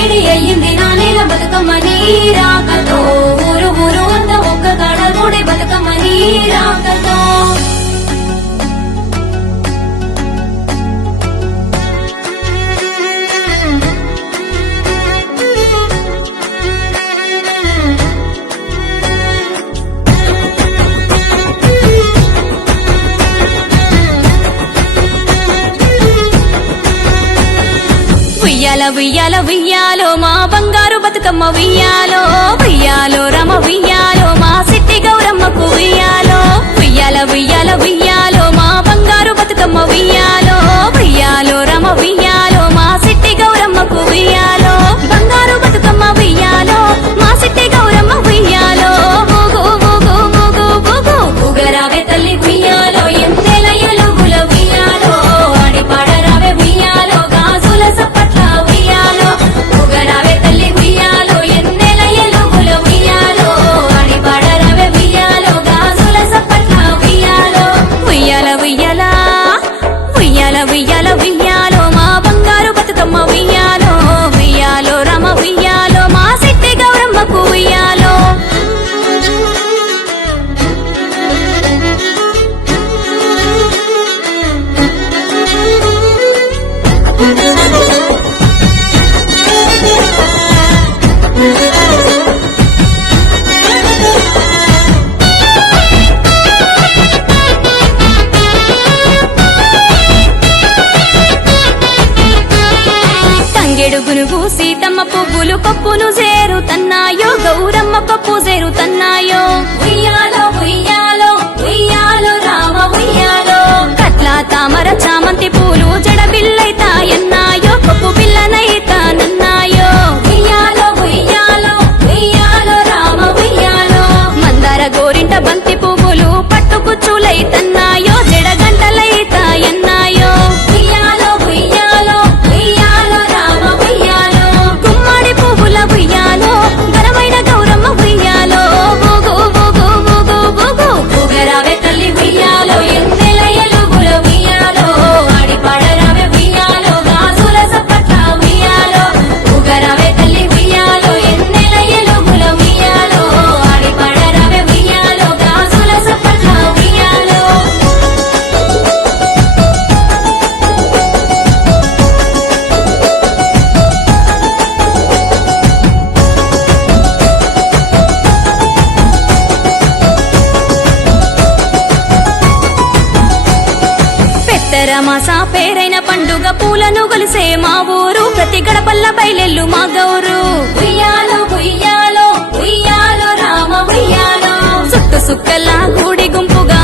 వేడి అయ్యింది నా నేల బతుకమ్మ నీ రాకతో ఊరు ఊరు అంతా ఒక్క కాడ కూడి బతుకమ్మ నీ రాకతో ఉయ్యాల ఉయ్యాల ఉయ్యాలో మా బంగారు బతుకమ్మ ఉయ్యాలో ఉయ్యాలో రమ ఉయ్యాలో మా సిట్టి గౌరమ్మకు ఉయ్యాలో ఉయ్యాల ఉయ్యాల ఉయ్యాలో మా బంగారు బతుకమ్మ ఉయ్యాలో ఉయ్యాలో రమ ఉయ్యాలో మా సిట్టి గౌరమ్మకు ఉయ్యాలో బంగారు బతుకమ్మ ఉయ్యాలో మా సిట్టి గౌరమ్మ ఉయ్యాలో ఊగు ఊగు ఊగు ఊగు ఊగరావే తల్లి ఉయ్యాలో ఎంతెల ఎలుగుల ఉయ్యాలో ఆడి పాడరావే ఉయ్యాలో గాజుల సప్పట్ల ఉయ్యాలో ఊగరావే తల్లి ఉయ్యాలో ఎంతెల ఎలుగుల ఉయ్యాలో ఆడి పాడరావే ఉయ్యాలో గాజుల సప్పట్ల ఉయ్యాలో ఉయ్యాల ఉయ్యాల ఉయ్యాల ఉయ్యాల ఉయ్యాలో మా బంగారు బతుకమ్మ ఉయ్యాలో ఉయ్యాలో రమ ఉయ్యాలో మా సిట్టి గౌరమ్మకు ఉయ్యాలో తంగెడు గునుగు సీతమ్మ పువ్వులు పప్పును చేరుతన్నాయో గౌరమ్మ పప్పు చేరుతన్నాయో ఉయ్యాలో ఉయ్యాలో ఉయ్యాలో రామ ఉయ్యాలో కట్ల తామర చామంతి పూలు జడబిల్లైతాయన్నాయో పప్పు బిల్లనైతానన్నాయో ఉయ్యాలో ఉయ్యాలో ఉయ్యాలో రామ ఉయ్యాలో మందార గోరింట బంతి పువ్వులు పట్టుకుచ్చులైతన్నాయో జడగంటలైతాయన్నాయో ఉయ్యాలో ఉయ్యాలో ఉయ్యాలో రామ ఉయ్యాలో గుమ్మడి పువ్వుల ఉయ్యాలో ఘనమైన గౌరమ్మ ఉయ్యాలో ఊగు ఊగు ఊగు ఊగు ఊగరావే తల్లి ఉయ్యాలో ఎంతెల ఎలుగుల ఉయ్యాలో ఆడి పాడరావే ఉయ్యాలో గాజుల సప్పట్ల ఉయ్యాలో ఊగరావే తల్లి ఉయ్యాలో ఎంతెల ఎలుగుల ఉయ్యాలో ఆడి పాడరావే ఉయ్యాలో గాజుల సప్పట్ల ఉయ్యాలో పెత్తరమాస పేరైన పండుగ పూలను గొలిసే మా ఊరు ప్రతి గడపల్ల బయలెల్లు మా గౌరు ఉయ్యాలో ఉయ్యాలో ఉయ్యాలో రామ ఉయ్యాలో సుట్టు సుక్కల్లా కూడి గుంపుగా